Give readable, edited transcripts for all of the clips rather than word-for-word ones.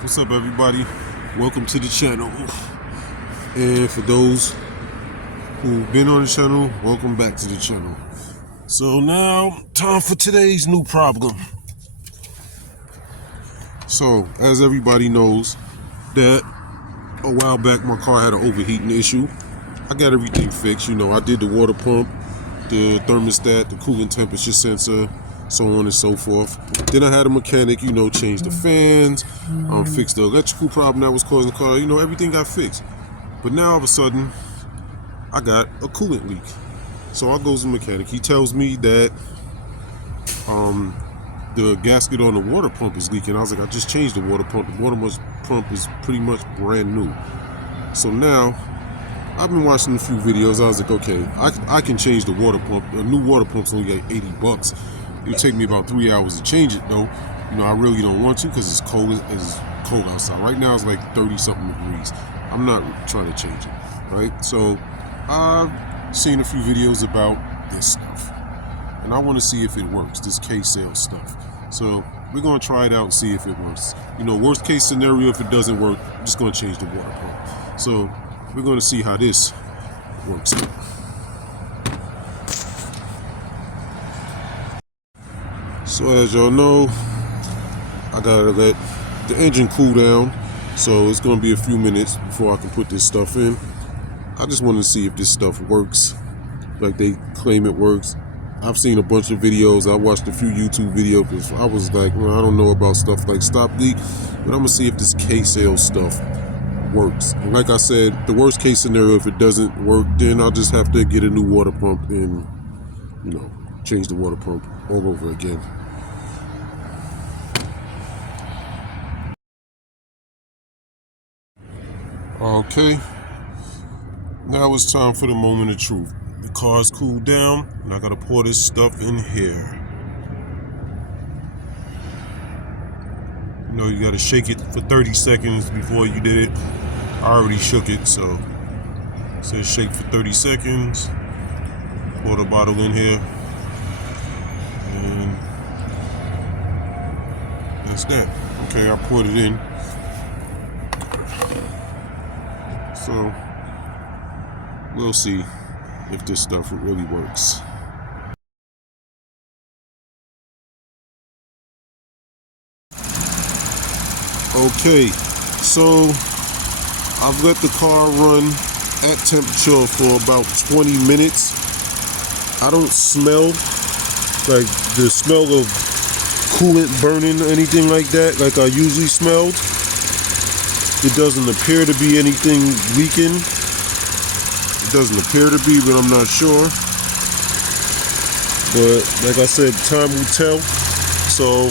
What's up, everybody? Welcome to the channel. And for those who've been on the channel, welcome back to the channel. So now, time for today's new problem. So, as everybody knows, that a while back my car had an overheating issue. I got everything fixed. You know, I did the water pump, the thermostat, the coolant temperature sensor, so on and so forth. Then I had a mechanic, change the fans, fix the electrical problem that was causing the car. Everything got fixed. But now all of a sudden, I got a coolant leak. So I go to the mechanic. He tells me that the gasket on the water pump is leaking. I was like, I just changed the water pump. The water pump is pretty much brand new. So now, I've been watching a few videos. I was like, okay, I can change the water pump. A new water pump's only like $80. It'll take me about 3 hours to change it though. I really don't want to because it's cold outside. Right now it's like 30-something degrees. I'm not trying to change it, right? So I've seen a few videos about this stuff. And I want to see if it works, this K-Sales stuff. So we're going to try it out and see if it works. Worst case scenario, if it doesn't work, I'm just going to change the water pump. So we're going to see how this works out. So as y'all know, I gotta let the engine cool down. So it's gonna be a few minutes before I can put this stuff in. I just want to see if this stuff works like they claim it works. I've seen a bunch of videos. I watched a few YouTube videos because I was like, I don't know about stuff like stop leak, but I'm gonna see if this K-Sales stuff works. And like I said, the worst case scenario, if it doesn't work, then I'll just have to get a new water pump and change the water pump all over again. Okay, now it's time for the moment of truth. The car's cooled down and I gotta pour this stuff in here. You gotta shake it for 30 seconds before you did it. I already shook it, so it says shake for 30 seconds. Pour the bottle in here. And that's that. Okay, I poured it in. So we'll see if this stuff really works. Okay, so I've let the car run at temperature for about 20 minutes. I don't smell like the smell of coolant burning or anything like that like I usually smelled. It doesn't appear to be anything leaking. It doesn't appear to be, but I'm not sure. But like I said, time will tell. So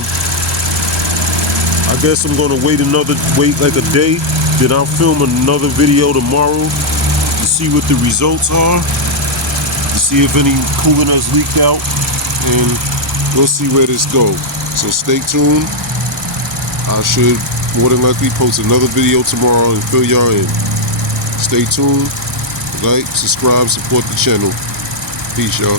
I guess I'm gonna wait like a day. Then I'll film another video tomorrow to see what the results are. To see if any coolant has leaked out. And we'll see where this goes. So stay tuned. I should more than likely post another video tomorrow and fill y'all in. Stay tuned, like, subscribe, support the channel. Peace, y'all.